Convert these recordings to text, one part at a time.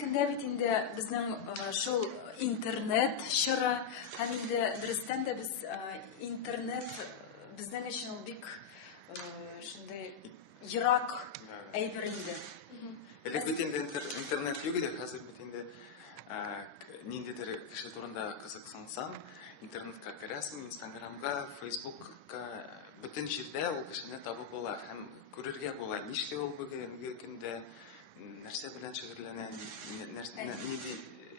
көндә бит инде безнең шул интернет чоры, һәм инде дөрестән дә без интернет безнең өчен ул бик шундый ерак әйбер инде. Элек бит инде интернет юк иде, хәзер бит инде ниндидер кеше турында кызыксансаң, интернетка керәсең, Инстаграмга, Фейсбукка, бөтен җирдә ул кешене табып була һәм күрергә була. Нишле ул бүгенге көндә нәрсә белән шөгыльләнә, нинди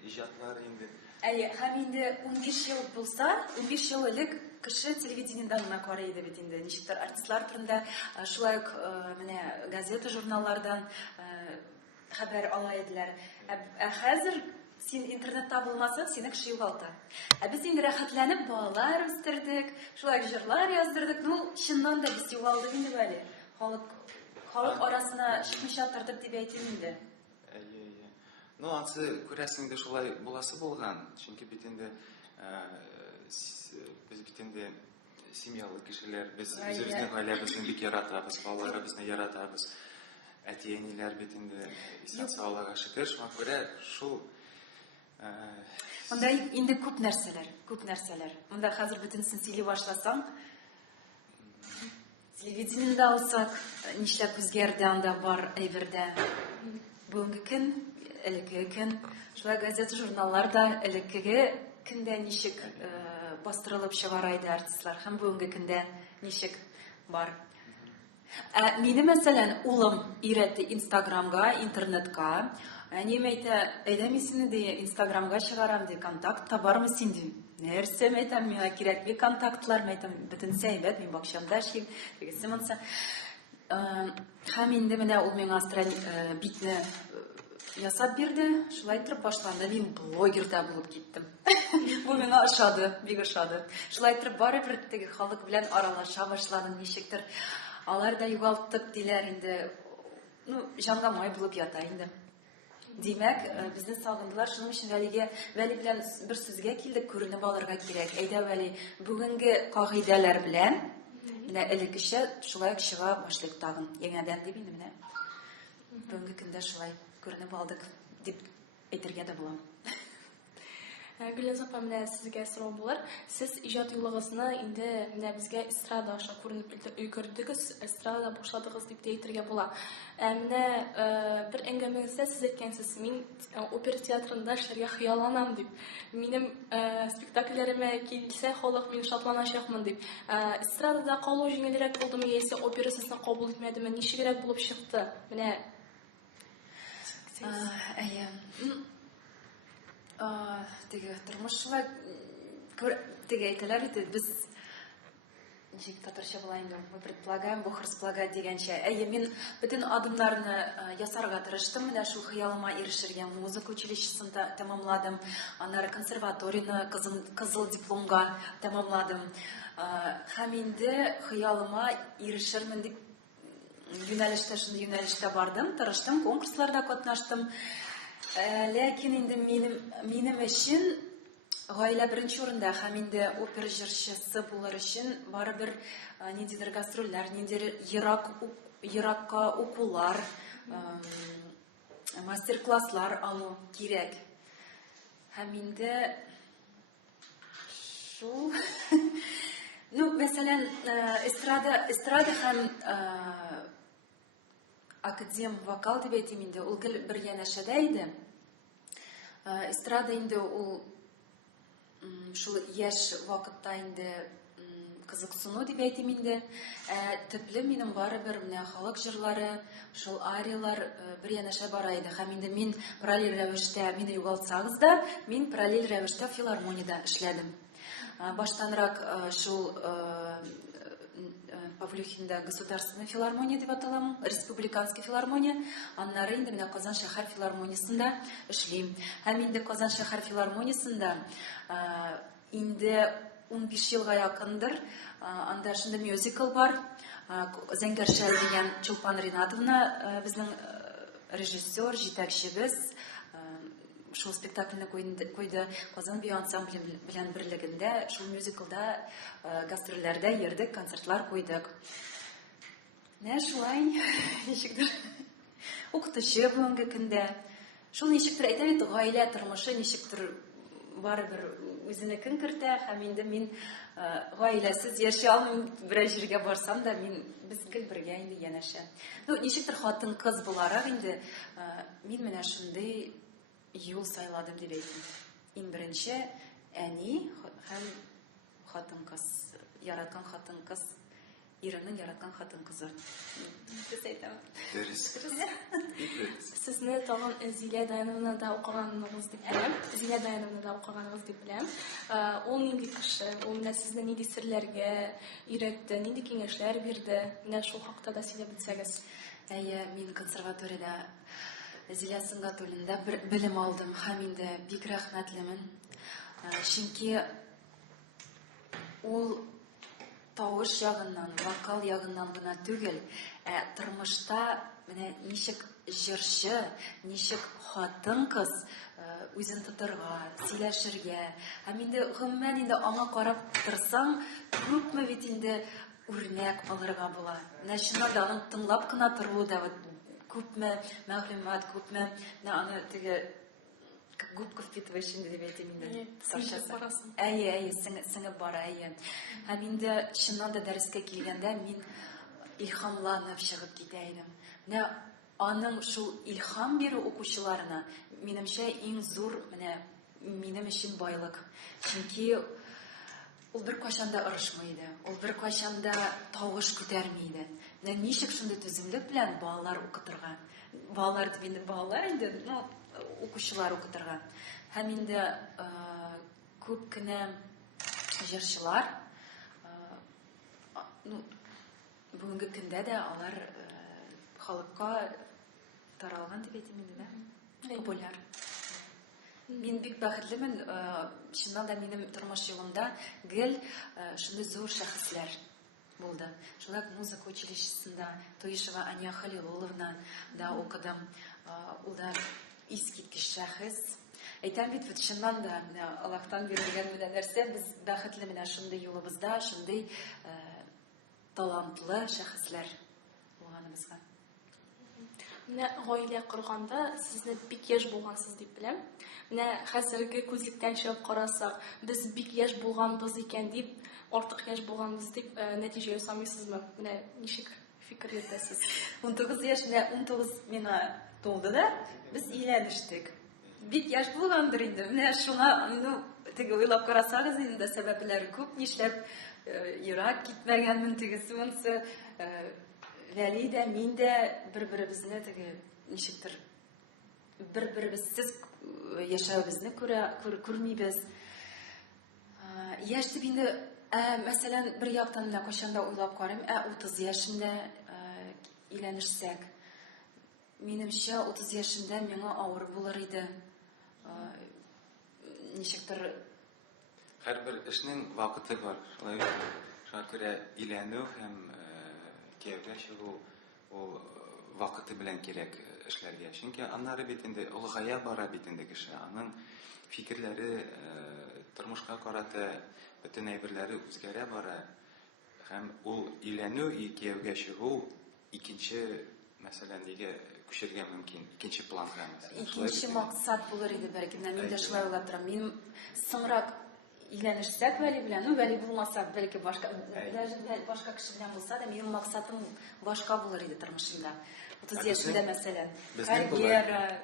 иҗатлар инде. Һәм инде 15 ел булса, 15 ел элек кеше телевидениедән гына карый иде бит инде. Ничектер артистлар турында шулай ук менә газета, журналлардан хәбәр ала иделәр. Хәзер син интернетта булмасаң, сине кеше югалта. Без инде рәхәтләнеп балалар үстердек, шулай җырлар яздырдык. Ну, чыннан да без югалдык инде бәле. Халык арасына чыкмыйча тордык дип әйтим инде. Ну, ансы күрәсең дә шулай буласы булган. Чөнки бит инде без бит инде семьялы кешеләр, без үзебезнең гаиләбезне бик яратабыз, балаларыбызны яратабыз. Әти-әниләр бит инде Аллага шөкер, шуңа күрә шул монда инде күп нәрсәләр. Монда хәзер бөтенсен сөйли башласаң, телевидениедә алсак, нишләп үзгәрде анда бар әйбердә. Бүгенге көн, элекке көн, шулай газета, журналларда элеккеге көндә ничек бастырылып чыгара иде артистлар, һәм бүгенге көндә ничек бар. Мине мәсәлән улым өйрәтте Инстаграмга, интернетка. Әнем әйтә, әйдә мин сине ди Инстаграмга чыгарам ди, контакт табармы син ди. Нәрсә әйтәм, миңа кирәкми контактлар, әйтәм, бөтенсе әйбәт, мин бакчамда эшлим, дигән монса. Һәм инде менә ул миңа битне ясап бирде, шулай итеп башланды, мин блогер да булып киттем. Бу миңа ошады, бик ошады. Шулай итеп барыбер теге халык белән аралаша башладым, ничектер. Алар да югалтып диләр инде. Ну, җанга май булып ята инде. Димәк, безне сагындылар, шуның өчен Вәли белән бер сүзгә килдек, күренеп алырга кирәк. Әйдә, Вәли, бүгенге кагыйдәләр белән менә элеккечә шулай чыга башлыйк тагын. Яңадан дип инде менә. Бүгенге көндә шулай күренеп алдык дип әйтергә дә була. Гөлназ апа, менә сезгә сорау булыр. Сез иҗат юлыгызны инде менә безгә эстрада аша күренеп өлгердегез, эстрада башладыгыз дип әйтергә була. Менә бер әңгәмәгездә сез әйткәнсез, мин опера театрында эшләргә хыялланам дип. Минем спектакльләремә килсә халык, мин шатланачакмын дип. Эстрадада калу җиңелрәк булдымы, яисә опера сезне кабул итмәдеме? Ничегрәк булып чыкты? Менә теге тормышлар теге әйтәләр иде, без ничек татарча була инде, мы предполагаем, Бог располагает дигәнчә. Мин бөтен адымнарны ясарга тырыштым, менә шул хыялыма ирешергә. Музыка училищесын тәмамладым, аннары консерваторияны кызыл дипломга тәмамладым. Һәм инде хыялыма ирешермен дип шундый юнәлештә бардым, тырыштым, конкурсларда катнаштым. Ләкин инде минем өчен гаилә беренче урында, һәм инде опера җырчысы булыр өчен барыбер ниндидер гастрольләр, ниндидер еракка укулар, мастер-класслар алу кирәк. Һәм инде шул мәсәлән, эстрада һәм академ вокал дип әйтим инде, ул бер янәшәдә иде. Эстрада инде ул шул яшь вакытта инде кызыксыну дип әйтим инде. Төпле минем барыбер менә халык җырлары, шул ариялар бер янәшә бара иде. Һәм инде мин параллель рәвештә, мине югалтсагыз да, мин параллель рәвештә филармониядә эшләдем. Баштанрак шул Павлюхинда государственная филармония дип аталам, республиканский филармония, аннары инде менә Казан шәһәр филармониясында эшлим. Һәм инде Казан шәһәр филармониясында инде 15 елга якындыр, анда шундый мюзикл бар. Зәңгәршәл дигән Чулпан Ринатовна безнең режиссер, җитәкчебез, шул спектакльне куйды. Казан бию ансамбле белән берлегендә шул мюзиклда гастрольләрдә йөрдек, концертлар куйдык. Нә шулай, ничектер укытучы бүгенге көндә. Шул ничектер әйтәм бит, гаилә тормышы ничектер барыбер үзенә көн кертә, һәм инде мин гаиләсез яши алмыйм, берәр җиргә барсам да без гел бергә инде янәшә. Ну, ничектер хатын-кыз буларак инде мин менә шундый юл сайладым дип әйтим. Иң беренче әни һәм хатын-кыз, яраткан хатын-кыз, иренең яраткан хатын-кызы. Без әйтәм. Дөрес. Сезне тагын Зилә Даяновна да укыганыгыз дип беләм. Зилә Даяновна да укыганыгыз дип беләм. Ул нинди кеше? Ул менә сезне нинди серләргә өйрәтте, нинди киңәшләр бирде? Менә шул хакта да сөйләп бетсәгез. Әйе, мин консерваториядә Зилә Сөнгатуллинда белем алдым һәм инде бик рәхмәтлемен. Чөнки ул тавыш ягыннан, вокал ягыннан гына түгел, тормышта менә ничек җырчы, ничек хатын-кыз үзен тотырга, сөйләшергә, һәм инде гомумән инде аңа карап торсаң, күпме бит инде үрнәк алырга була. Менә шуннан да аны тыңлап кына тору да күпме мәгълүмат, күпме аны теге губка впитываешь инде дип әйтим инде. Әйе, сеңеп бара, әйе. Һәм инде шуннан да дәрескә килгәндә мин илһамланып чыгып китә идем. Менә аның шул илһам бирү укучыларына минемчә иң зур менә минем өчен байлык. Чөнки ул бер кайчан да ырышмый иде. Ул бер кайчан да тавыш күтәрми иде. Менә ничек шундый түземлек белән балалар укытырга. Балалар дип инде балалар инде, ну, укучылар укытырга. Һәм инде күп кенә җырчылар, ну, бүгенге көндә дә алар халыкка таралган дип әйтим инде, да? Популяр. Мин бик бәхетлемен, чыннан да минем тормыш юлымда гел шундый зур шәхесләр булды. Шулай музыка училищесында Туишева Ания Халилулловна да укыдым. Ул да искиткеч шәхес. Әйтәм бит, чыннан да Аллаһтан бирелгән менә нәрсә, без бәхетле менә шундый юлыбызда, шундый талантлы шәхесләр булганыбызга. Менә гаилә корганда сезне бик яшь булгансыз дип беләм. Менә хәзерге күзлектән чыгып карасак, без бик яшь булганбыз икән дип, артык яшь булганбыз дип нәтиҗә ясамыйсызмы? Менә ничек фикер йөртәсез? 19 яшьмә 19 миңа тулды да, без өйләнештек. Бик яшь булгандыр инде. Менә шуңа, ну, теге уйлап карасагыз инде сәбәпләре күп, нишләп ерак китмәгәнмен тегесе монсы. Вәли дә, мин дә бер-беребезне теге ничектер бер-беребезсез яшәүбезне күрмибез. Яшь дип инде, мәсәлән, бер яктан да кайчанда уйлап карыйм, 30 яшендә өйләнешсәк, минемчә 30 яшендә миңа авыр булыр иде. Ничектер Һәрбер эшнең вакыты бар. Шуңа күрә өйләнү һәм кияүгә чыгу ул вакыты белән кирәк эшләргә. Чөнки аннары бит инде улгая бара бит инде кеше. Аның фикерләре тормышка карата бөтен әйберләре үзгәрә бара. Һәм ул өйләнү, кияүгә чыгу икенче мәсәлән нигә күчергә мөмкин, икенче планга. Икенче максат булыр иде бәлки. Мин дә шулай уйлап торам. Мин соңрак өйләнешсәк Вәли белән, ну, Вәли булмаса, бәлки башка кеше белән булса да, минем максатым башка булыр иде тормышымда. 30 яшендә мәсәлән, карьера,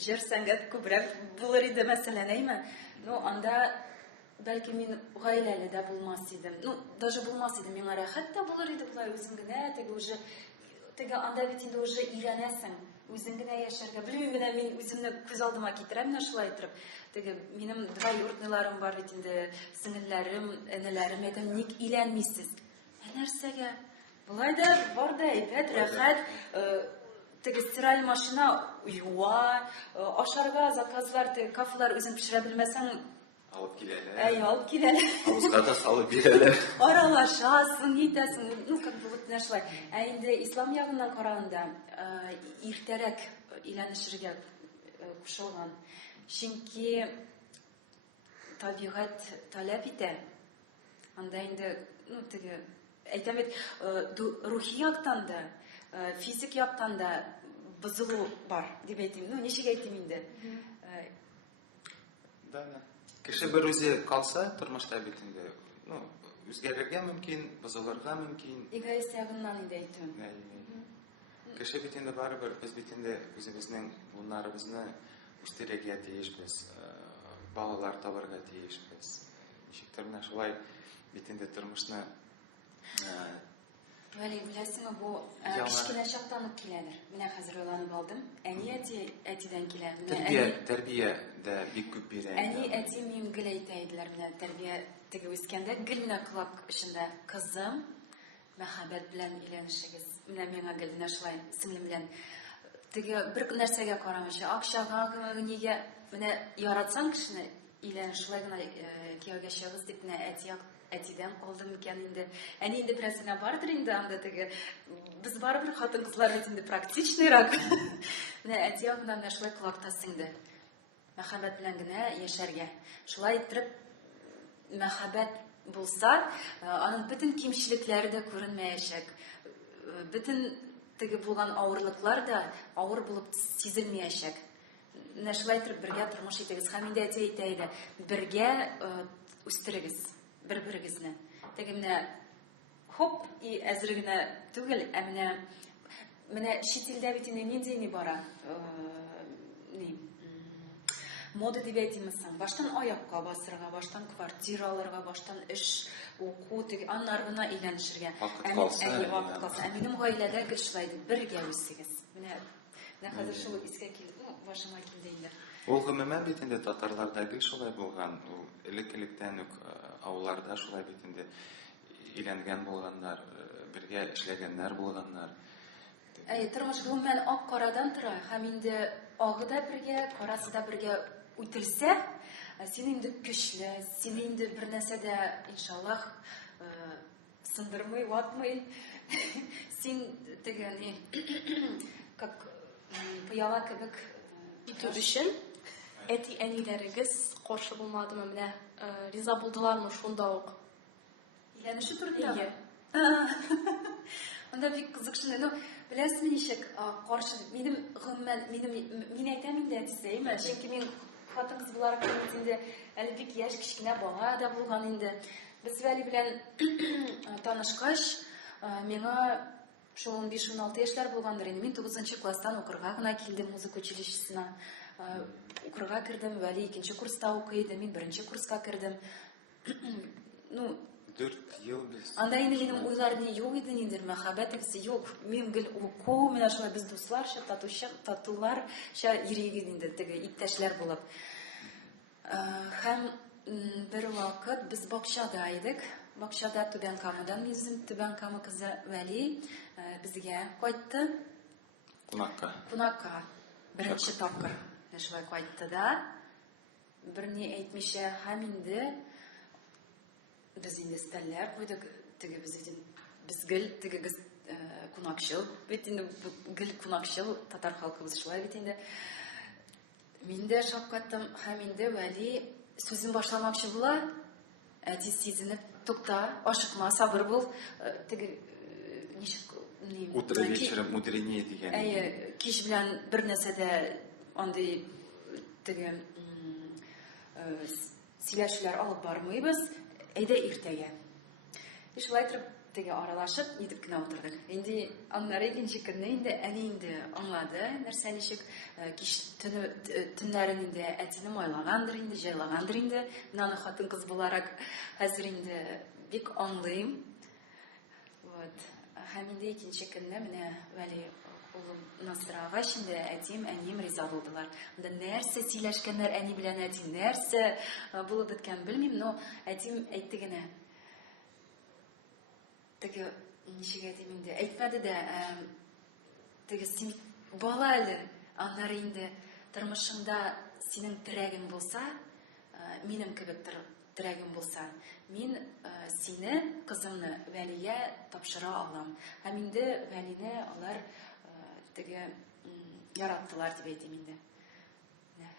җыр сәнгать күбрәк булыр иде мәсәлән, әйме? Ну, анда бәлки мин гаиләле дә булмас идем. Ну, даже булмас идем, миңа рәхәт тә булыр иде, булай үзең генә, теге уже теге анда бит инде уже өйрәнәсең, үзең генә яшәргә. Белмим, менә мин үземне күз алдыма китерәм, менә шулай итеп. Теге минем двоюродныйларым бар бит инде, сеңелләрем, энеләрем, әйтәм, ник өйләнмисез? Нәрсәгә? Булай да бар да, әйбәт, рәхәт, теге стираль машина юа, ашарга заказлар, теге кафелар үзең пешерә белмәсәң, алып киләләр. Алып киләләр. Авызга да салып бирәләр. Аралашасың, нитәсең, ну, как бы вот нәрсәләр. Инде ислам ягыннан караганда, иртәрәк өйләнешергә кушылган. Чөнки табигать таләп итә. Анда инде, ну, теге әйтәм бит, рухи яктан да, физик яктан да бозылу бар дип әйтим. Ну, ничек әйтим инде? Да. Кеше бер үзе калса тормышта бит инде, ну, үзгәрергә мөмкин, бозылырга мөмкин. Эгоист ягыннан инде әйтим. Кеше бит инде барыбер, без бит инде үзебезнең буыннарыбызны үстерергә тиешбез, балалар табарга тиешбез. Ничектер менә шулай бит инде тормышны Вәли, беләсеңме, бу Яңа- кичкенә чактан ук киләдер. Менә хәзер уйланып алдым. Әни әтидән килә. тәрбия дә бик күп бирә. Әни әти мин гел әйтә иделәр менә тәрбия теге үскәндә гелнә колак эчендә кызым мәхәббәт белән өйләнешегез. Менә миңа гел менә шулай сеңлем белән теге бер нәрсәгә карамыйча акчага нигә менә яратсаң кешене өйлән шулай гына кияүгә чыгыз дип менә әтидән калдым икән инде. Әни инде бераз гына бардыр инде анда теге без барыбер хатын-кызлар бит инде практичныйрак. Менә әти ягыннан менә шулай колакта сеңде. Мәхәббәт белән генә яшәргә. Шулай итеп мәхәббәт булса, аның бөтен кимчелекләре дә күренмәячәк. Бөтен теге булган авырлыклар да авыр булып сизелмәячәк. Менә шулай итеп бергә тормыш итегез. Һәм инде әти әйтә иде, бергә үстерегез бер-берегезне. Теге менә хоп и әзер генә түгел, менә чит илдә бит инде нинди ни бара. Мода дип әйтимме соң, баштан аякка басырга, баштан квартира алырга, баштан эш, уку, теге аннары гына өйләнешергә. Вакыт калса. Минем гаиләдә гел шулай дип бергә үсегез. Менә хәзер шул искә килде, башыма килде инде. Ул гомумән бит инде татарларда гел шулай булган. Ул элек-электән үк авылларда шулай бит инде өйләнгән булганнар, бергә эшләгәннәр булганнар. Тормыш гомумән ак-карадан тора. Һәм инде агы да бергә, карасы да бергә үтелсә, син инде көчле, син инде бер нәрсәдә иншаллах сындырмый, ватмый. Син теге ни как пыяла кебек Итү өчен әти-әниләрегез каршы булмадымы менә риза булдылармы шунда ук? Өйләнеше турында. Анда бик кызыксыны. Ну, беләсезме ничек каршы минем гомумән мин әйтәм инде әтисәйме, чөнки мин хатын-кыз буларак инде әле бик яшь кичкенә бала да булган инде. Без Вәли белән танышкач, миңа шул 15-16 яшьләр булгандыр инде. Мин 9нчы класстан укырга гына килдем музыка училищесына. Укырга кердем, Вәли 2нче курста укый иде, мин 1нче курска кердем. Ну, 4 ел без. Анда инде минем уйлар ни юк иде, ниндер мәхәббәт исе юк. Мин гел уку, менә шулай без дусларча, татуларча йөрик инде теге иптәшләр булып. Һәм бер вакыт без бакчада идек. Бакчада Түбән Камадан үзем Түбән Кама кызы Вәли безгә кайтты. Кунакка. Беренче тапкыр. Шулай кайтты да. Берни әйтмичә, һәм инде без инде стәлләр куйдык. Теге без гел теге кунакчыл. Бит инде гел кунакчыл татар халкыбыз шулай бит инде. Мин дә шаккаттым, һәм инде Вәли сүзен башламакчы була. Әти сизенеп, тукта, ашыкма, сабыр бул. Теге ничек Утро вечером мудренее дигән. Кич белән бер нәрсәдә андый теге сөйләшүләр алып бармыйбыз. Әйдә иртәгә. Шулай итеп теге аралашып, нитеп кенә утырдык. Инде аннары икенче көнне инде әни инде аңлады, нәрсә ничек кич төннәрен инде әтине майлагандыр инде, җайлагандыр инде. Наны хатын-кыз буларак хәзер инде бик аңлыйм. Вот. Һәм инде икенче көнне менә Вәли улым Насырагач инде әтим, әнием риза булдылар. Монда нәрсә сөйләшкәннәр әни белән әти, нәрсә булып беткән белмим, но әтим әйтте генә. Теге ничек әйтим инде, әйтмәде дә, теге син бала әле, аннары инде тормышыңда синең терәгең булса, минем кебек терәгең булса, мин сине, кызымны Вәлигә тапшыра алам. Һәм инде Вәлине алар теге яраттылар дип әйтим инде.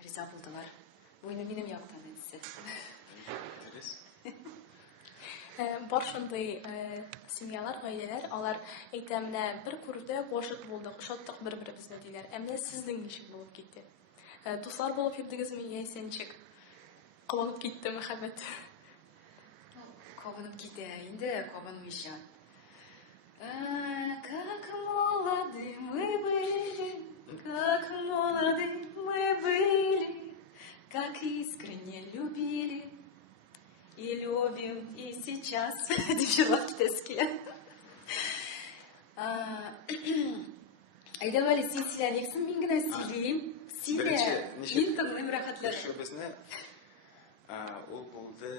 Риза булдылар. Бу инде минем яктан әйтсә. Бар шундый семьялар, гаиләләр, алар әйтә, менә бер күрдә гашык булдык, шаттык бер-беребезне диләр. Менә сезнең ничек булып китте? Дуслар булып йөрдегезме, яисә ничек? Кабынып китте мәхәббәт. Кабынып китә инде, кабынмыйча. Как молоды мы были, как молоды мы были, как искренне любили и любим и сейчас. Девчонки китәскә. Әйдә, Вали, син сөйләмәксең, мин генә сөйләйм. Сөйлә. Мин тыңлыйм рәхәтләнеп. Безне ул булды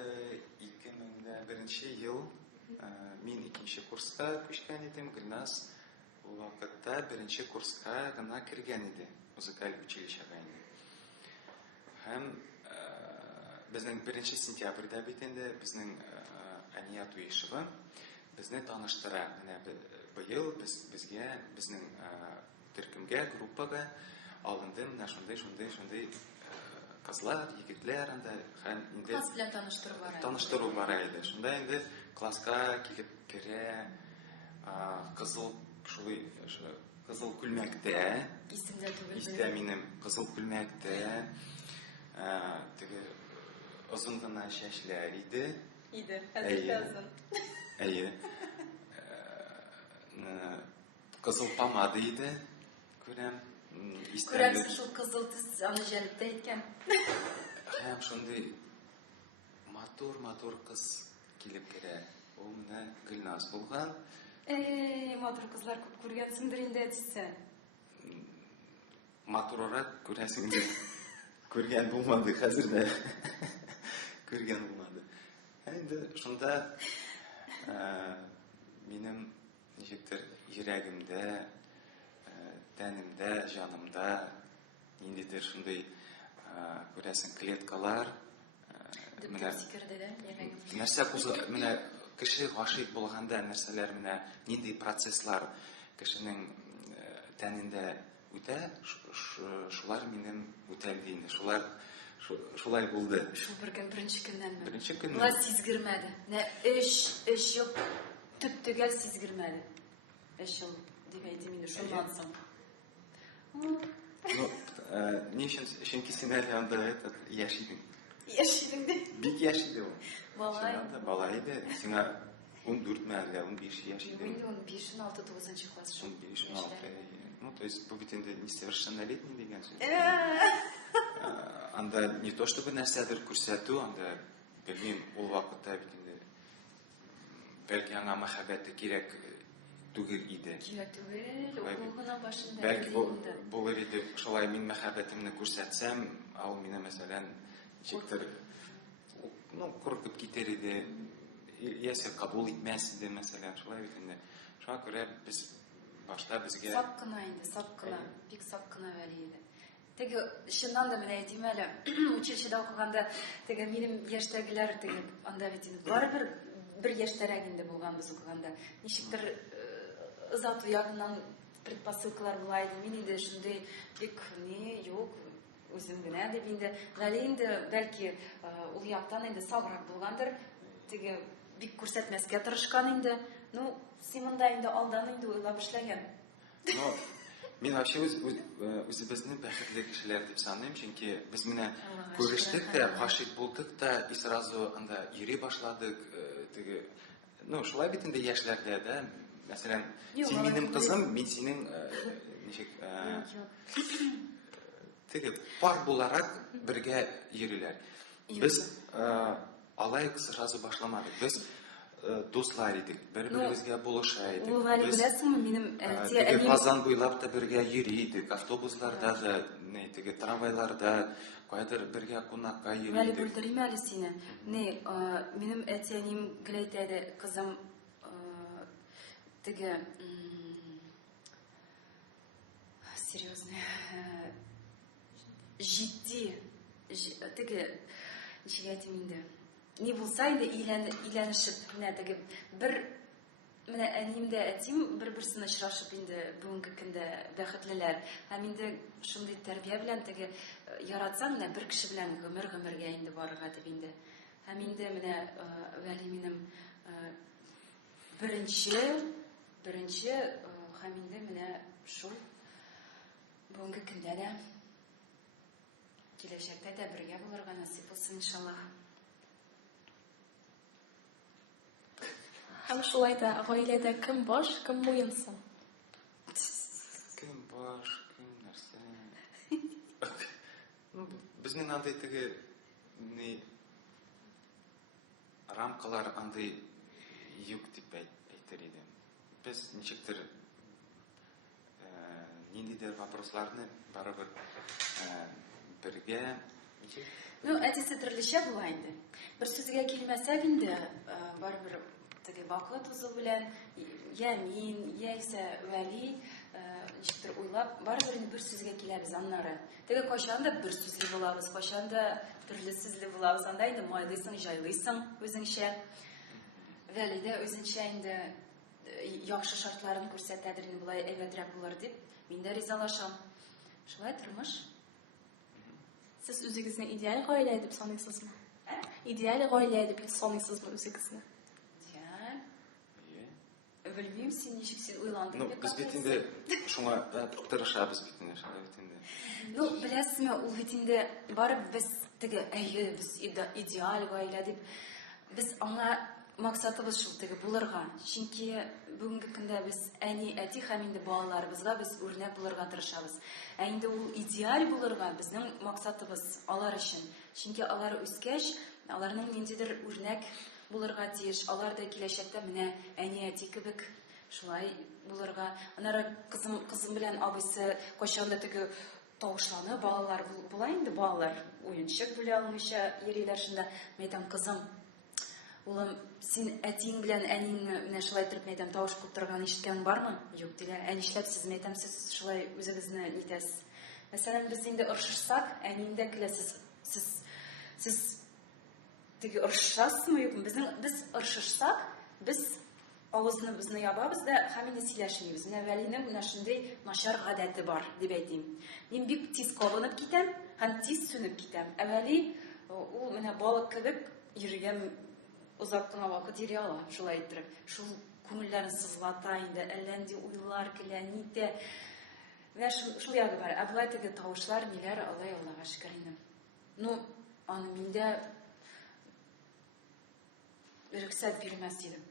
2001 ел. Мин 2нче курска күчкән идем, Гөлназ ул вакытта 1нче курска гына кергән иде, музыкаль училищега инде. Һәм безнең 1нче сентябрьдә бит инде безнең Ания Туешева безне таныштыра. Менә быел безгә безнең төркемгә, группага алынды менә шундый кызлар, егетләр анда һәм инде Класс белән таныштыру бара иде. Шунда инде класска килеп керә, кызыл күлмәктә, Исемдә түгел. истә минем кызыл күлмәктә, теге озын гына чәчләр иде. Иде, хәзер озын. Әйе. Кызыл помада иде. Күрәм. Күрәмсез шул кызыл төс аны җәлеп тә иткән. Һәм шундый матур кыз килеп керә. Ул менә Гөлназ булган. Матур кызлар күп күргәнсеңдер инде әтисе. Матуррак күрәсең инде. Күргән булмады хәзердә. Күргән булмады. Инде шунда минем ничектер йөрәгемдә, тәнемдә, җанымда ниндидер шундый күрәсең клеткалар менә нәрсә кузгала, менә кеше гашыйк булганда нәрсәләр менә нинди процесслар кешенең тәнендә үтә, шулар минем үтәлде инде. Шулай булды. Шул бер көн беренче көннәнме? Беренче көннән. Ла сизгермәде. Эш юк. Төп-төгәл сизгермәде. Эш ул дип әйтим инде шуннан соң. Чөнки син әле анда яшидең. Яшидең ди. Бик яшиде ул. Бала иде. Сиңа 14 мәллә, 15 яшь иде. Инде 15-16, 9 класс. 15-16. Ну, то есть, бу бит инде несовершеннолетний дигән сүз. Анда не то чтобы нәрсәдер күрсәтү, анда белмим, ул вакытта бит инде бәлки аңа мәхәббәте кирәк түгел иде. Кирәк түгел, ул гына башында. Бәлки булыр иде, шулай мин мәхәббәтемне күрсәтсәм, ул мине мәсәлән ничектер куркып китер иде, яисә кабул итмәс иде мәсәлән, шулай бит инде. Шуңа күрә без башта безгә сап кына инде, бик сап кына Вәли иде. Теге чыннан да менә әйтим әле, училищеда укыганда теге минем яшьтәгеләр теге анда бит инде барыбер бер яшьтәрәк инде булганбыз укыганда. Ничектер озату ягыннан предпосылкалар була иде. Мин инде шундый бик юк, үзем генә дип инде. Вәли инде бәлки ул яктан инде сабрак булгандыр. Теге бик күрсәтмәскә тырышкан инде. Ну, симында инде алдан инде уйлап эшләгән. Мин вообще үзебезне бәхетле кешеләр дип саныйм, чөнки без менә күрештек тә, гашыйк булдык та, и сразу анда йөри башладык, теге, шулай бит инде яшьләрдә дә, мәсәлән, син минем кызым, мин синең ничек теге пар буларак бергә йөриләр. Без алай сразу башламадык. Без дуслар идек, бер-беребезгә булыша идек. Ул Вәли беләсеңме, минем теге Казан буйлап та бергә йөри идек, автобусларда да, теге трамвайларда, кайдыр бергә кунакка йөри идек. Вәли белдерим әле сине. Минем әтиәнем геләйтә иде, кызым теге серьезный җитди теге ничек әйтим инде. Ни булса инде иләнешеп, менә теге бер менә әнием дә әтим бер-берсенә очрашып инде бүгенге көндә бәхетлеләр. Һәм инде шундый тәрбия белән теге яратсаң, менә бер кеше белән гомергә инде барырга дип инде. Һәм инде менә Вәли минем беренче һәм инде менә шул бүгенге көндә дә киләчәктә дә бергә булырга насыйп булсын иншаллах. Һәм шулай да гаиләдә кем баш, кем муенсың? Кем баш, кем нәрсә? Безнең андай теге рамкалар андай юк дип әйтер идем. Без ничектер ниндидер вопросларны барыбер бергә Әтисе төрлечә була инде. Бер сүзгә килмәсәк инде, барыбер теге вакыт узу белән я мин, яисә Вәли ничектер уйлап, барыбер бер сүзгә киләбез аннары. Теге кайчан да бер сүзле булабыз, кайчан да төрле сүзле булабыз. Анда инде майлыйсың, җайлыйсың үзеңчә. Вәли дә үзенчә инде яхшы шартларын күрсәтәдер инде булай әйбәтрәк булыр дип, мин дә ризалашам. Шулай тормыш. Сез үзегезне идеаль гаилә дип саныйсызмы? Идеаль гаилә дип саныйсызмы үзегезне? Белмим, син ничек син уйландың дип. Без бит инде шуңа тырышабыз бит инде, шулай бит инде. Беләсезме, ул бит инде барып без теге без идеаль гаилә дип без аңа максатыбыз шул теге булырга. Чөнки бүгенге көндә без әни, әти һәм инде балаларыбызга без үрнәк булырга тырышабыз. Инде ул идеаль булырга безнең максатыбыз алар өчен. Чөнки алар үскәч, аларның ниндидер үрнәк булырга тиеш. Алар да киләчәктә менә әни, әти кебек шулай булырга. Аннары кызым белән абыйсы кайчан да теге тавышланы балалар була инде, балалар уенчык бүлә алмыйча йөриләр шунда. Мәйтәм, кызым, улым, син әтиң белән әниңне менә шулай торып мәйтәм тавыш куптырган ишеткән бармы? Юк диләр. Нишләп сез мәйтәм сез шулай үзегезне нитәсез? Мәсәлән, без инде орышсак, әниңдә киләсез. Сез теге орышасызмы, юкмы? Без орышсак, без авызны ябабыз да һәм инде сөйләшмибез. Менә Вәлинең менә шундый начар гадәте бар дип әйтим. Мин бик тиз кабынып китәм һәм тиз сүнеп китәм. Вәли ул менә балык кебек йөргән озак кына вакыт йөри ала, шулай иттереп. Шул күңелләрен сызлата инде, әллә нинди уйлар килә, нитә. Менә шул ягы бар. Булай теге тавышлар, ниләр, Аллаһка шөкер инде. Аны миндә рөхсәт бирмәс идем.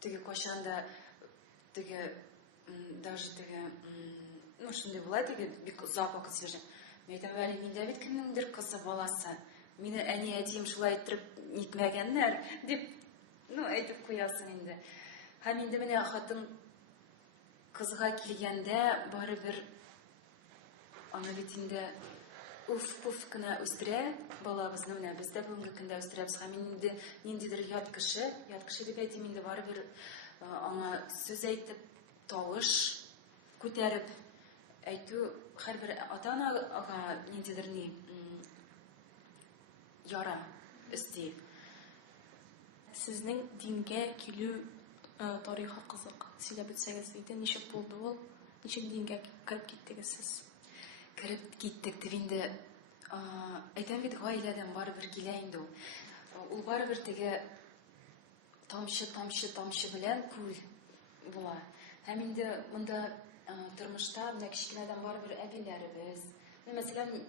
Теге кайчан да теге даже теге шундый була, теге бик озак вакыт сөйләшә. Мәйтәм, Вәли, миндә бит кемнеңдер кызы баласы. Мине әни, әтием шулай иттереп нитмәгәннәр дип, әйтеп куясың инде. Һәм инде менә хатын кызга килгәндә барыбер аны бит инде уф кына үстерә балабызны, менә без дә бүгенге көндә үстерәбез. Һәм инде ниндидер ят кеше дип әйтим инде барыбер аңа сүз әйтеп, тавыш күтәреп әйтү һәрбер ата-анага ниндидер яра өсти. Сезнең дингә килү тарихы кызык. Сөйләп үтсәгез иде, ничек булды ул? Ничек дингә кирип киттегез сез? Кирип киттек дип инде әйтәм бит, гаиләдән барыбер килә инде ул. Ул барыбер теге тамчы белән күл була. Һәм инде монда тормышта менә кичкенәдән барыбер әбиләребез. Мәсәлән,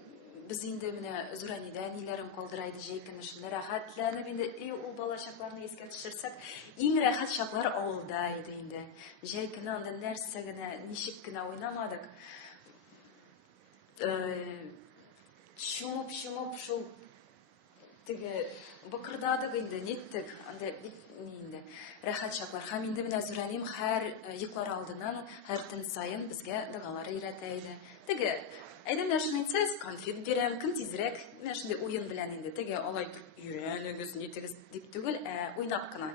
без инде менә Зуранидә ниләрен калдыра иде җәй көне, шунда рәхәтләнеп инде ул балачакларны искә төшерсәк, иң рәхәт чаклар авылда иде инде. Җәй көне анда нәрсә генә, ничек кенә уйнамадык. Чумып шул теге быкырдадык инде, ниттек, анда бит инде рәхәт чаклар. Һәм инде менә Зураним һәр йоклар алдыннан һәр төн сайын безгә дугалар өйрәтә иде. Теге әйдәм шуны әйтсәз, конфет бирәм, кем тизрәк, менә шундый уен белән инде. Теге алай йөрәлегез, нитегез дип түгел, уйнап кына.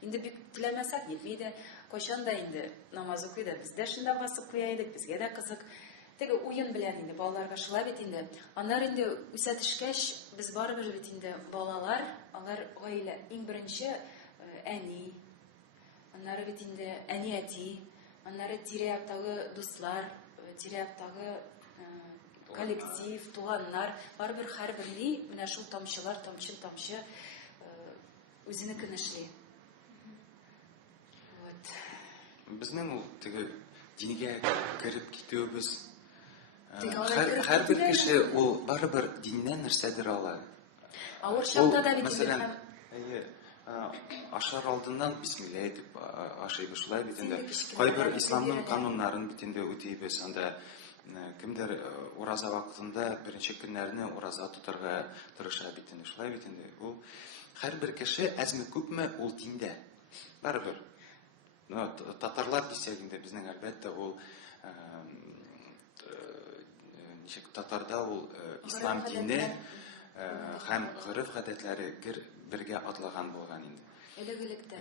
Инде бик теләмәсәк нитми иде. Кайчан да инде намаз укый да, без дә шунда басып куя идек, безгә дә кызык. Теге уен белән инде балаларга шулай бит инде. Аннары инде үсә төшкәч, без барыбер бит инде балалар, алар гаилә иң беренче әни. Аннары бит инде әни, әти, аннары тирә-яктагы дуслар, тирә-яктагы коллектив, туганнар, барыбер һәрберни менә шул тамчы үзенекен эшли. Вот. Безнең ул теге дингә кереп китүебез, Теге алар кереп һәрбер китүләр. кеше ул барыбер диннән нәрсәдер ала. Авыр чакта да бит Мәсәлән, инде ашар алдыннан бисмилла әйтеп ашыйбыз, шулай бит инде. Син кечкенә Кайбер бер исламның бирәләр. кануннарын бит инде үтибез. Анда кемдер ураза вакытында беренче көннәрне ураза тотарга тырыша бит инде. Шулай бит инде. Ул һәрбер кеше әзме күпме ул диндә. Барыбер. Татарлар дисәк инде безнең әлбәттә ул ничек татарда ул ислам дине һәм гырыф гадәтләре бергә атлаган булган инде. элек-электән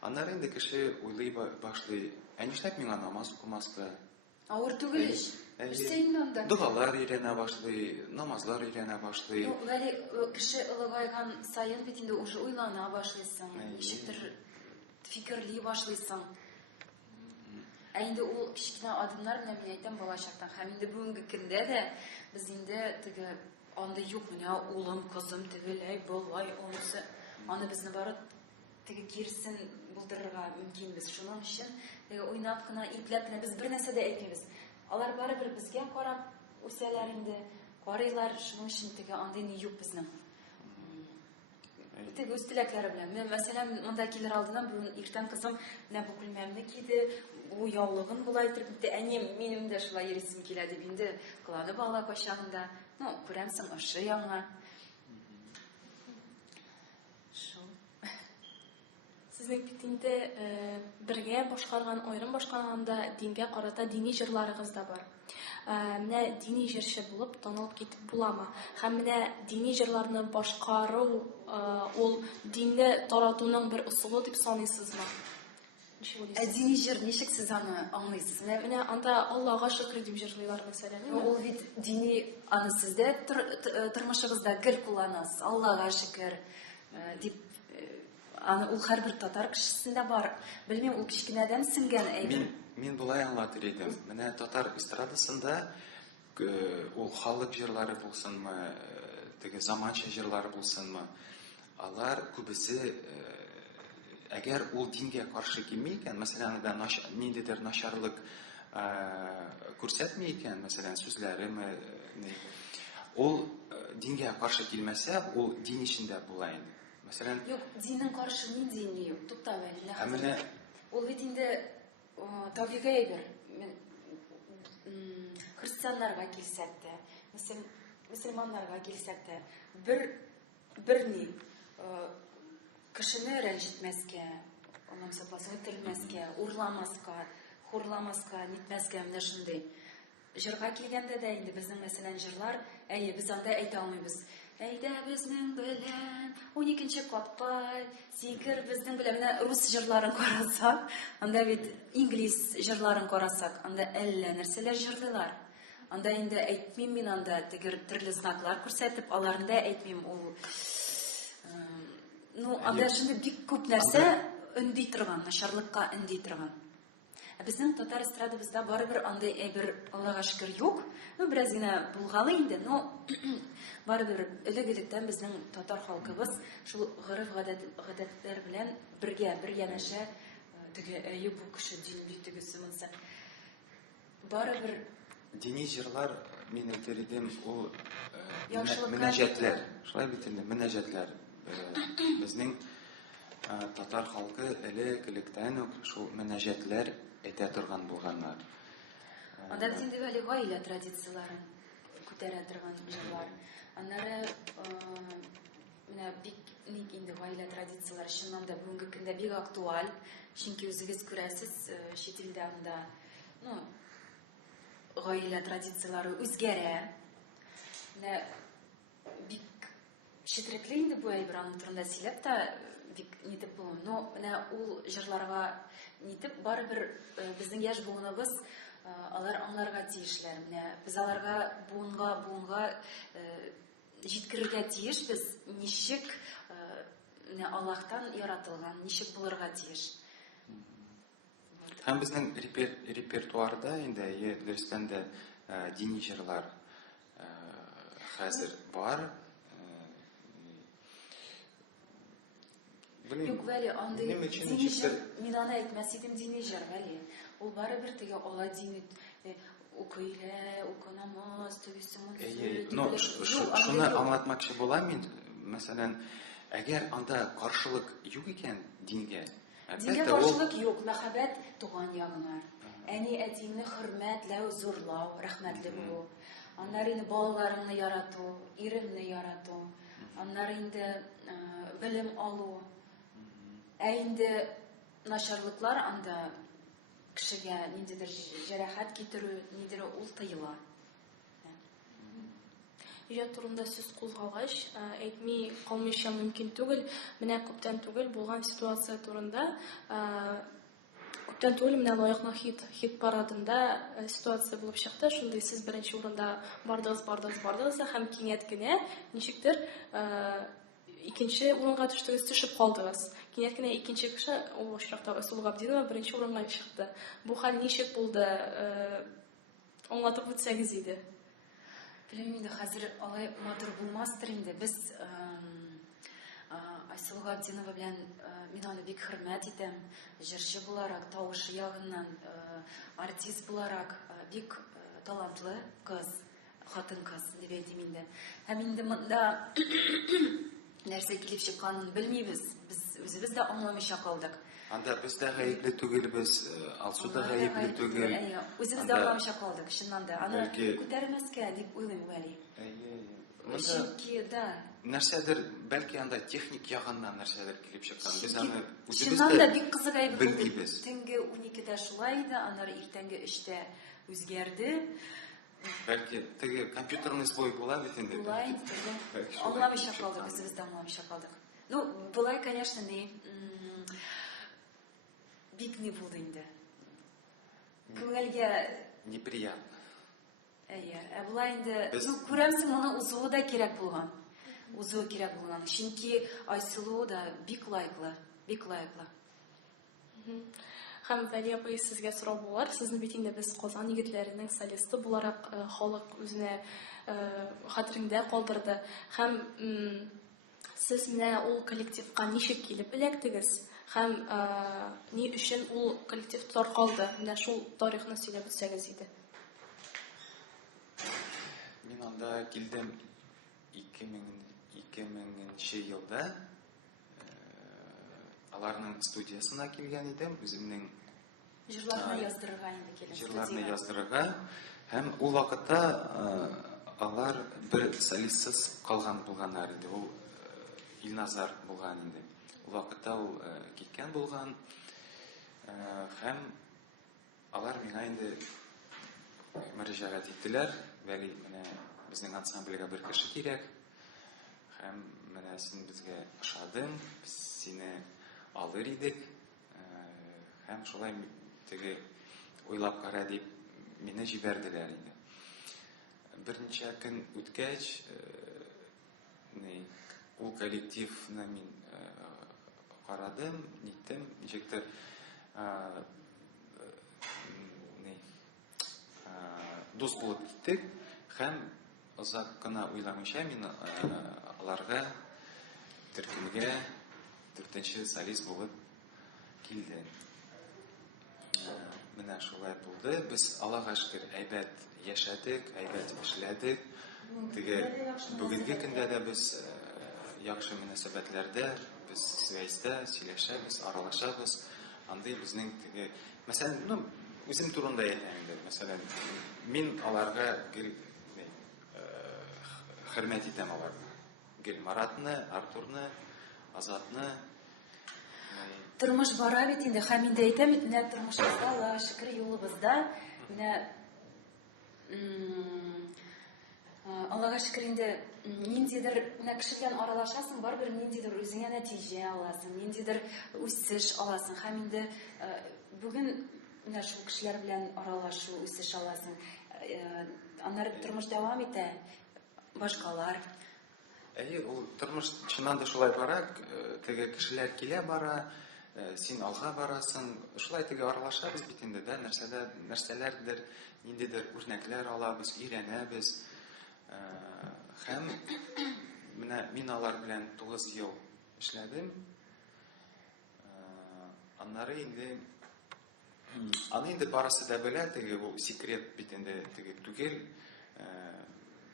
Аннары инде кеше уйлый башлый, нишләп миңа намаз укымаска? Авыр түгел ич. Өстәйме анда? Дугалар өйрәнә башлый, намазлар өйрәнә башлый. Вәли кеше ылыгайган сайын бит инде уже уйлана башлыйсың, ничектер фикерли башлыйсың. Инде ул кичкенә адымнар белән мин әйтәм балачактан. Һәм инде бүгенге көндә дә без инде теге анда юк менә улым, кызым тегеләй, болай, онысы. Аны безне бары теге кирсен булдырырга мөмкинбез. Шуның өчен теге уйнап кына, ипләп кенә без бер нәрсә дә әйтмибез. Алар барыбер безгә карап үсәләр инде, карыйлар. Шуның өчен теге андый ни юк безнең. Теге үз теләкләре белән. Мен мәсәлән монда килер алдыннан бүген иртән кызым менә бу күлмәмне киде, бу яулыгын булай итеп битте. Әнем минем дә шулай йөрисем килә дип инде кыланып ала качагында. Ну, күрәмсең ошы яңа. Сезнең бит инде бергә башкарган, аерым башкарганда дингә карата дини җырларыгыз да бар. Менә дини җырчы булып танылып китеп буламы? Һәм менә дини җырларны башкару ул динне таратуның бер усулы дип саныйсызмы? Дини җыр ничек сез аны аңлыйсыз? Менә анда Аллага шөкр дип җырлыйлар мәсәлән. Ул бит дини аны сездә тормышыгызда гел кулланасыз. Аллага шөкр дип аны ул һәрбер татар кешесендә бар. Белмим, ул кичкенәдән сеңгән әйбер. Мин булай аңлатыр идем. Менә татар эстрадасында ул халык җырлары булсынмы, теге заманча җырлары булсынмы, алар күбесе әгәр ул дингә каршы килми икән, мәсәлән, ниндидер начарлык күрсәтми икән, мәсәлән, сүзләреме, ул дингә каршы килмәсә, ул дин ичендә була инде. Мәсәлән, Юк, диннең каршы нинди ни юк. Тукта вәли. Менә ул бит инде табигый әйбер. Христианнарга килсәк тә, мөселманнарга килсәк тә, бер ни кешене рәнҗетмәскә, оннан сапасын үтелмәскә, урламаска, хурламаска, нитмәскә менә шундый. Җырга килгәндә дә инде безнең мәсәлән җырлар, без анда әйтә алмыйбыз. Әйдә безнең белән 12нче катка сикер безнең белән. Менә рус җырларын карасак, анда бит инглиз җырларын карасак, анда әллә нәрсәләр җырлыйлар. Анда инде әйтмим мин анда төрле знаклар күрсәтеп, аларны да әйтмим. Ул анда шундый бик күп нәрсә өнди торган, начарлыкка өнди торган. Безнең татар эстрадабызда барыбер андай әйбер, Аллага шөкер, юк. Бераз гына булгалы инде, барыбер элек-электән безнең татар халкыбыз шул гырыф гадәтләр белән бергә, бер янәшә теге бу кеше динли тегесе монсы. Барыбер дини җырлар, мин әйтер идем, ул Яхшылыкка мөнәҗәтләр. Шулай бит инде, мөнәҗәтләр. Безнең татар халкы элек-электән үк шул мөнәҗәтләр әйтә торган булганнар. Анда бит инде вәли гаилә традицияләрен күтәрә торган җырлар. Аннары менә бик ник инде гаилә традицияләре чыннан да бүгенге көндә бик актуаль. Чөнки үзегез күрәсез, чит илдә анда гаилә традицияләре үзгәрә. Менә бик четерекле инде бу әйбер, аның турында сөйләп тә бик нитеп булмый. Менә ул җырларга нитеп барыбер безнең яшь буыныбыз алар аңларга тиешләр. Менә без аларга буынга җиткерергә тиешбез, ничек менә Аллаһтан яратылган, ничек булырга тиеш. Һәм безнең репертуарда инде дөрестән дә дини җырлар хәзер бар. Юк, вәли, андый Минем өчен дини ничектер- җыр, мин аны әйтмәс идем дини җыр, вәли. Ул барыбер теге алла дини укыйлы, укынамыз, тегесе Но шуны аңлатмакчы булам мин, мәсәлән, әгәр анда каршылык юк икән дингә, Дингә әлбәттә ул каршылык юк, мәхәббәт туган ягына. Әни әтиңне хөрмәтләү, зурлау, рәхмәтле булу. Аннары инде балаларыңны ярату, иреңне ярату. Аннары инде белем алу. Инде начарлыклар анда кешегә ниндидер җәрәхәт китерү, ниндидер ул тыела. Иҗат турында сүз кузгалгач, әйтми калмыйча мөмкин түгел. Менә күптән түгел булган ситуация турында, күптән түгел менә лаякны хит парадында ситуация булып чыкты. Шундый сез беренче урында бардыгыз һәм кинәт кенә ничектер икенче урынга төшеп калдыгыз. Кинәт кенә икенче кеше, ул очракта Расул Габдинова беренче урынга чыкты. Бу хәл ничек булды? Аңлатып үтсәгез иде. Белмим инде, хәзер алай матур булмастыр инде. Без Айсылу Габдинова белән мин аны бик хөрмәт итәм. Җырчы буларак, тавышы ягыннан, артист буларак бик талантлы кыз, хатын-кыз дип әйтим инде. Һәм инде монда нәрсә килеп чыкканын белмибез. Без үзебез дә аңламыйча калдык. анда без дә гаепле түгелбез, Алсу да гаепле түгел. Үзебез дә аңламыйча калдык, чыннан да. Аны Бәлки- күтәрмәскә дип уйлыйм, вәли. Монда Чөнки да, нәрсәдер, бәлки анда техник ягыннан нәрсәдер килеп чыккан. Без аны чыннан да үзебез бик кызык әйбер булды. белмибез. Төнге 12-дә шулай иде, аннары иртәнге 3-тә үзгәрде. Бәлки теге компьютерный сбой була бит инде. Булай, Бәлки шулай аңламыйча килеп калдык, чыккан. үзебез дә аңламыйча калдык. Ну, булай, конечно, бик ни булды инде. Күңелгә, Неприятно. булай инде, Без- күрәмсең, моны узуы да кирәк булган. Узуы кирәк булган. Чөнки Айсылу да бик лайклы, бик лайклы. Һәм Вәли апай, сезгә сорау булар. Сезне бит инде без Казан егетләренең солисты буларак халык үзенә хәтерендә калдырды. Һәм сез менә ул коллективка ничек килеп эләктегез? Һәм ни өчен ул коллектив таркалды? Менә шул тарихны сөйләп үтсәгез иде. Мин анда килдем 2000 елда. Аларның студиясына килгән идем, үземнең Җырларны яздырырга инде килеп. җырларны яздырырга. Һәм ул вакытта алар бер солистсыз калган булганнар иде. Ул Илназар булган инде. Ул вакытта ул киткән булган. Һәм алар миңа инде мөрәҗәгать иттеләр. Вәли, менә безнең ансамбльгә бер кеше кирәк. Һәм менә син безгә ошадың, без сине алыр идек. Һәм шулай теге уйлап кара дип мине җибәрделәр инде. Берничә көн үткәч, ул коллективны мин карадым, ниттем, ничектер дус булып киттек. Һәм озак кына уйламыйча мин аларга төркемгә 4нче солист булып килдем. Менә шулай булды. Без Аллаһка шөкер әйбәт яшәдек, әйбәт эшләдек. Теге бүгенге көндә дә без яхшы мөнәсәбәтләрдә, без связьдә сөйләшәбез, аралашабыз. Андый безнең теге, мәсәлән, үзем турында әйтәм инде. Мәсәлән, мин аларга хөрмәт итәм аларга. Гөлмаратны, Артурны, Азатны. Тормыш бара бит инде, һәм инде әйтәм бит, менә тормышыбызда, Аллаһка шөкер, юлыбызда, менә Аллаһка шөкер, инде ниндидер менә кеше белән аралашасың, барбер ниндидер үзеңә нәтиҗә аласың, ниндидер үсеш аласың. Һәм инде бүген менә шул кешеләр белән аралашу, үсеш аласың. Аннары тормыш дәвам итә, башкалар. Ул тормыш чыннан да шулай бара, теге кешеләр килә бара, син алга барасың, шулай теге аралашабыз бит инде, да, нәрсәләрдер, ниндидер үрнәкләр алабыз, өйрәнәбез. Һәм менә мин алар белән 9 ел эшләдем. Аннары инде аны инде барысы да белә, теге бу секрет бит инде теге түгел.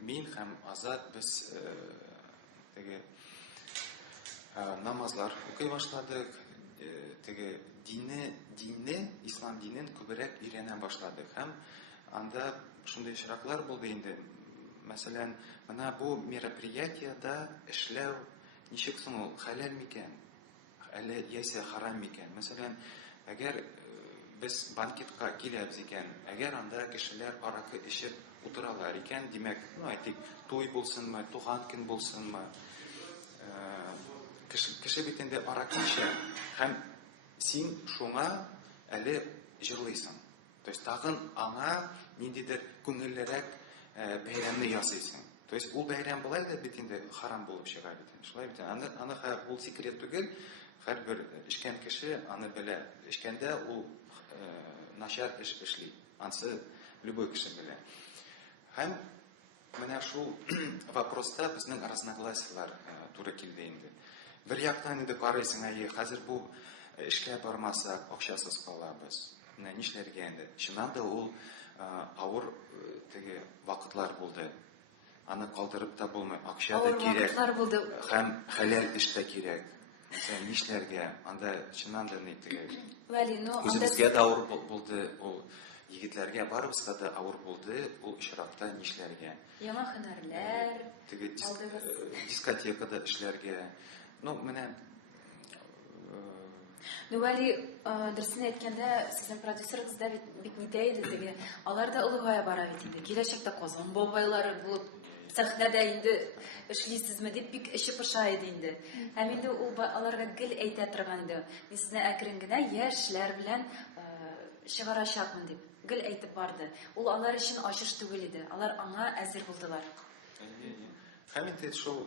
Мин һәм Азат без теге намазлар укый башладык. Теге динне, ислам динен күбрәк өйрәнә башладык. Һәм анда шундый очраклар булды инде. Мәсәлән, менә бу мероприятиедә эшләү ничек соң ул хәләл микән? Әле яисә харам микән? Мәсәлән, әгәр без банкетка киләбез икән, әгәр анда кешеләр аракы эчеп утыралар икән, димәк, әйтик, туй булсынмы, туган көн булсынмы, кеше бит инде аракы эчә, һәм син шуңа әле җырлыйсың. То есть тагын аңа ниндидер күңеллерәк бәйрәмне ясыйсың. То есть ул бәйрәм булай да бит инде харам булып чыга бит. Шулай бит. Аны ул секрет түгел. Һәрбер эшкән кеше аны белә. Эшкәндә ул начар эшли. Ансы любой кеше белә. Һәм менә шул вопроста безнең разногласиялар туры килде инде. Бер яктан инде карыйсың, хәзер бу эшкә бармасак, акчасыз калабыз. Менә нишләргә инде? Чыннан да ул авыр теге вакытлар булды. Аны калдырып та булмый, акча да кирәк. Вакытлар булды. Һәм хәләл эш тә кирәк. Мәсәлән, нишләргә? Анда чыннан да ни теге. Вәли, ну, Үзебезгә дә авыр булды, ул егетләргә барыбызга да авыр булды, ул очракта нишләргә? Яңа һөнәрләр, Теге дискотекада эшләргә. Ну, менә Ну, Вәли, дөресен әйткәндә, сезнең продюсерыгыз да бит нидә иде теге. Алар да олыгая бара бит инде. Киләчәктә Казан бабайлары булып сәхнәдә инде эшлисезме дип бик эче пыша иде инде. Һәм инде ул аларга гел әйтә торган иде. Мин сезне әкрен генә яшьләр белән чыгарачакмын дип гел әйтеп барды. Ул алар өчен ачыш түгел иде. Алар аңа әзер булдылар. Һәм инде шул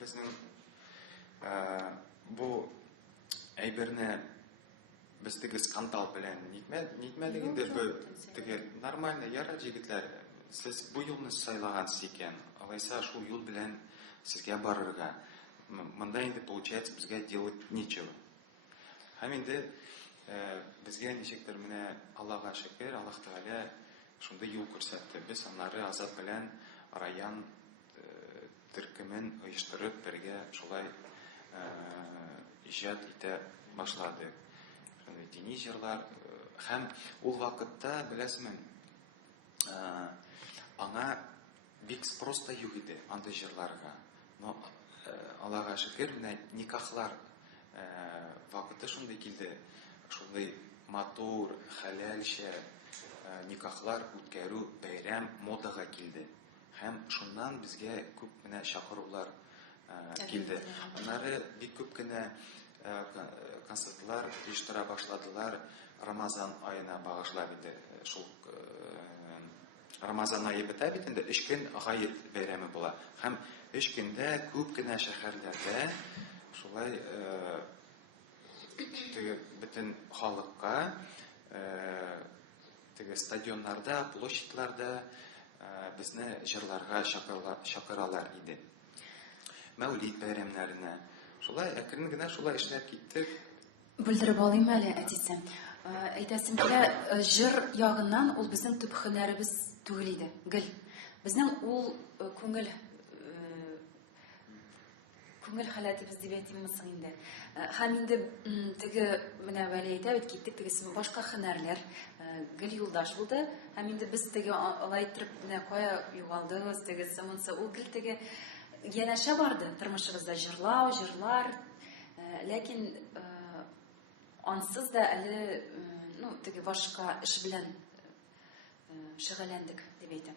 безнең бу әйберне без теге скандал белән нитмәдек инде бу теге нормально яра җегетләр. Сез бу юлны сайлагансыз икән, алайса шул юл белән сезгә барырга. Монда инде получается безгә делать нечего. Һәм инде безгә ничектер менә Аллаһка шөкер, Аллаһ Тәгалә шундый юл күрсәтте. Без аннары Азат белән район төркемен оештырып бергә шулай иҗат итә башладык. Шундый дини җырлар һәм ул вакытта беләсезме, аңа бик спрос та юк иде андый җырларга. Но Аллаһка шөкер, менә никахлар вакыты шундый килде. Шундый матур, хәләлчә никахлар үткәрү бәйрәм модага килде. Һәм шуннан безгә күп менә чакырулар килде. Аннары бик күп кенә концертлар оештыра башладылар. Рамазан аена багышлап иде. Шул Рамазан ае бетә бит инде 3 көн гает бәйрәме була. Һәм 3 көндә күп кенә шәһәрләрдә шулай теге бөтен халыкка теге стадионнарда, площадьларда безне җырларга чакыралар иде. Мәүлид бәйрәмнәренә. Шулай әкрен генә шулай эшләп киттек. Белдереп алыйм әле, әтисем. Әйтәсем килә, җыр ягыннан ул безнең төп һөнәребез түгел иде. Гел. Безнең ул күңел халәтебез дип әйтимме соң инде. Һәм инде теге менә Вәли әйтә бит, киттек тегесе башка һөнәрләр гел юлдаш булды. Һәм инде без теге алай итеп менә кая югалдыгыз, тегесе монсы ул гел теге янәшә барды тормышыбызда җырлар. Ләкин ансыз да әле теге башка эш белән шөгыльләндек дип әйтәм.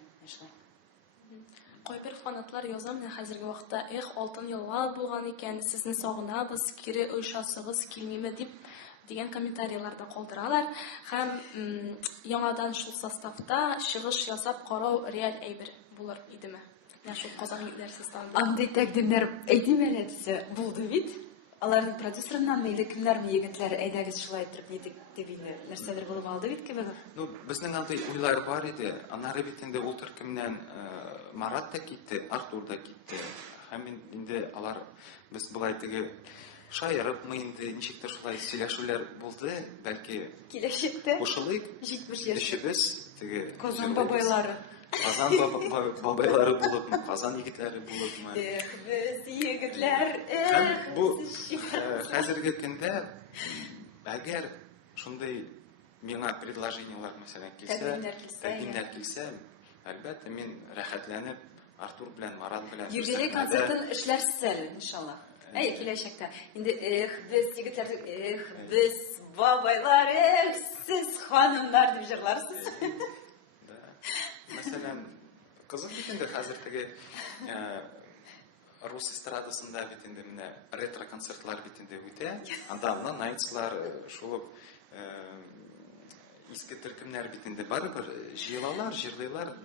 Кайбер фанатлар яза менә хәзерге вакытта алтын еллар булган икән, сезне сагынабыз, кире ойшасыгыз килмиме дип дигән комментарийларда калдыралар. Һәм яңадан шул составта чыгыш ясап карау реаль әйбер булыр идеме? Менә шул Казан егетләр составында. Андый тәкъдимнәр әйтим әле дисә булды бит. Аларның продюсерыннан мейле кемнәрне егетләр әйдәгез шулай итеп нидек дип инде нәрсәдер булып алды бит кебек. Ну, безнең андый уйлар бар иде. Аннары бит инде ул төркемнән Марат та китте, Артур да китте. Һәм инде алар без булай теге шаярыпмы инде, ничектер шулай сөйләшүләр булды, бәлки Киләчәктә кушылыйк, 70 яшь өчебез теге Казан бабайлары. Казан бабайлары булыпмы, Казан егетләре булыпмы. Без егетләр, Һәм бу без хәзерге көндә әгәр шундай миңа предложениелар мәсәлән тәкъдимнәр килсә, әлбәттә мин рәхәтләнеп Артур белән, Марат белән Юбилей концертын эшләрсез әле, иншаллах. Киләчәктә. Инде без егетләр, без бабайлар, сез ханымнар дип җырларсыз. Мәсәлән, кызык бит инде хәзер теге рус эстрадасында бит инде менә ретро концертлар бит инде үтә. Анда менә Найтслар шул ук иске төркемнәр бит инде барыбер җыелалар, җырлыйлар.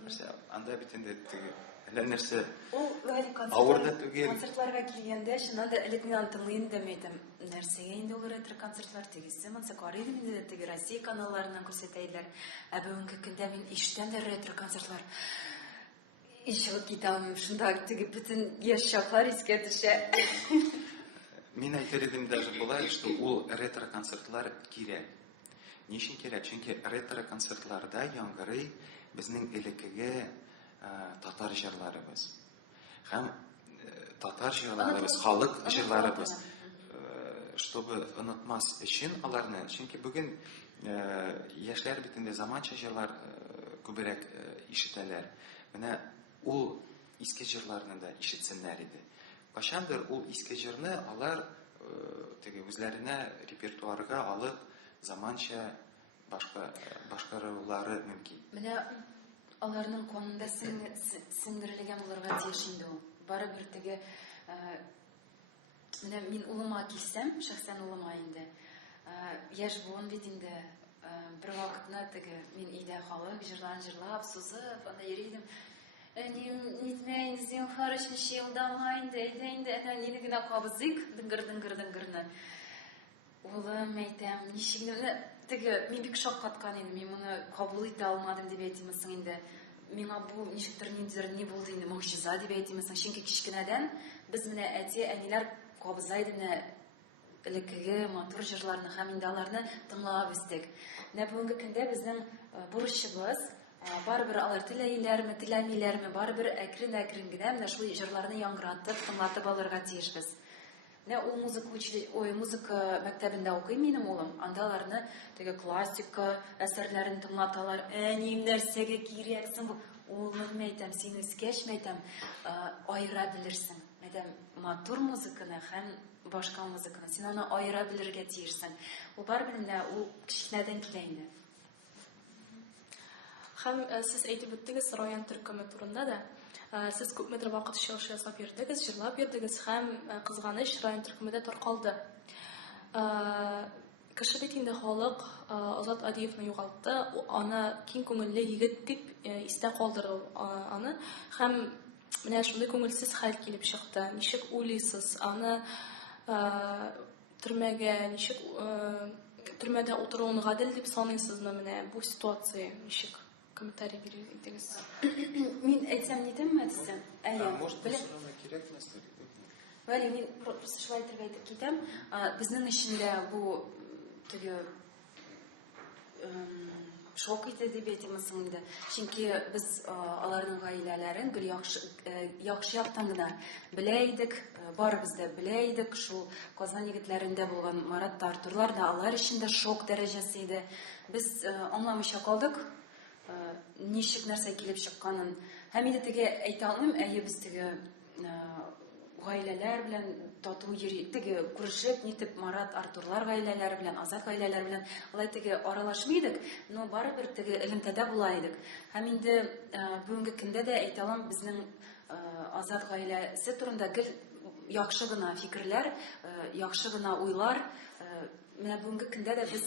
Анда бит инде теге нәрсә Ул концертларга килгәндә, шуннан да элек мин антымлыйм димәйтем. Нәрсәгә инде ул ретро концертлар тегесе, монсы карыйдым инде теге Россия каналларыннан күрсәтәйләр. Ә бүгенге көндә мин ишеттем дә ретро концертлар. Ишелеп китәм, шунда теге бөтен яшь чаклар искә төшә. Мин әйтер идем даже болай, что ул ретро концертлар кирәк. Ничек кирәк? Чөнки ретро концертларда яңгырый безнең элеккеге татар җырларыбыз. Һәм татар җырларыбыз, халык җырларыбыз, чтобы онытмас өчен аларны, чөнки бүген яшьләр бит инде заманча җырлар күбрәк ишетәләр. Менә ул иске җырларны да ишетсеннәр иде. Кашандыр ул иске җырны алар теге үзләренә репертуарга алып заманча башкарулары мөмкин. Менә аларның канында сеңдерелгән булырга тиеш инде ул. Барыбер теге менә мин улыма килсәм, шәхсән улыма инде. Яшь буын бит инде бер вакытны теге мин өйдә халык җырлап, сузып, анда йөридем. Нитмәй, син харыш елдама инде, әнә генә кабызыйк, дыңгыр-дыңгыр-дыңгырны. Улым, әйтәм, ничек теге мин бик шаккаткан идем, мин моны кабул итә алмадым дип әйтимсең инде. Миңа бу ничектер ни булды инде, могҗиза дип әйтимсең. Чөнки кичкенәдән без менә әти, әниләр кабызай иде элеккеге матур җырларны һәм инде аларны тыңлап үстек. Менә бүгенге көндә безнең бурычыбыз барыбер алар теләйләрме, теләмиләрме, барыбер әкрен-әкрен генә менә шул җырларны яңгыратып, тыңлатып алырга тиешбез. Менә ул музыка мәктәбендә укый минем улым. Анда аларны теге классика әсәрләрен тыңлаталар. Әни, нәрсәгә кирәксең бу? Улым, әйтәм, син үскәч, әйтәм, аера белерсең. Әйтәм, матур музыканы һәм башка музыканы син аны аера белергә тиешсең. Ул барыбер ул кичнәдән килә инде. Һәм сез әйтеп үттегез район төркеме турында да. Сез күпмедер вакыт чыгыш ясап йөрдегез, җырлап йөрдегез һәм кызганыч район төркемендә таркалды. Кеше бит инде халык Азат Адиевны югалтты, аны киң күңелле егет дип истә калдырды аны. Һәм менә шундый күңелсез хәл килеп чыкты. Ничек уйлыйсыз? Аны төрмәдә утыруын гадел дип саныйсызмы? Менә бу ситуация ничек? Комментарий бирегез. Мин әйтсәм нидемме дисәм? Может, шуны кирәкмәстер. Вәли, мин просто шулай итәргә әйтеп китәм. Безнең эчендә бу теге шок итә дип әйтәмсең инде. Чөнки без аларның гаиләләрен бер яхшы яктан гына белә идек, барыбыз да белә идек. Шул Казан егетләрендә булган Марат Артурлар да алар өчен дә шок дәрәҗәсе иде. Без аңламыйча калдык. Ничек нәрсә килеп чыкканын. Һәм инде теге әйтә алмыйм, без теге гаиләләр белән тату йөри, теге күрешеп, нитеп Марат Артурлар гаиләләре белән, Азат гаиләләре белән алай теге аралашмыйдык, но барыбер теге элемтәдә була идек. Һәм инде бүгенге көндә дә әйтә алмыйм, безнең Азат гаиләсе турында гел яхшы гына фикерләр, яхшы гына уйлар. Менә бүгенге көндә дә без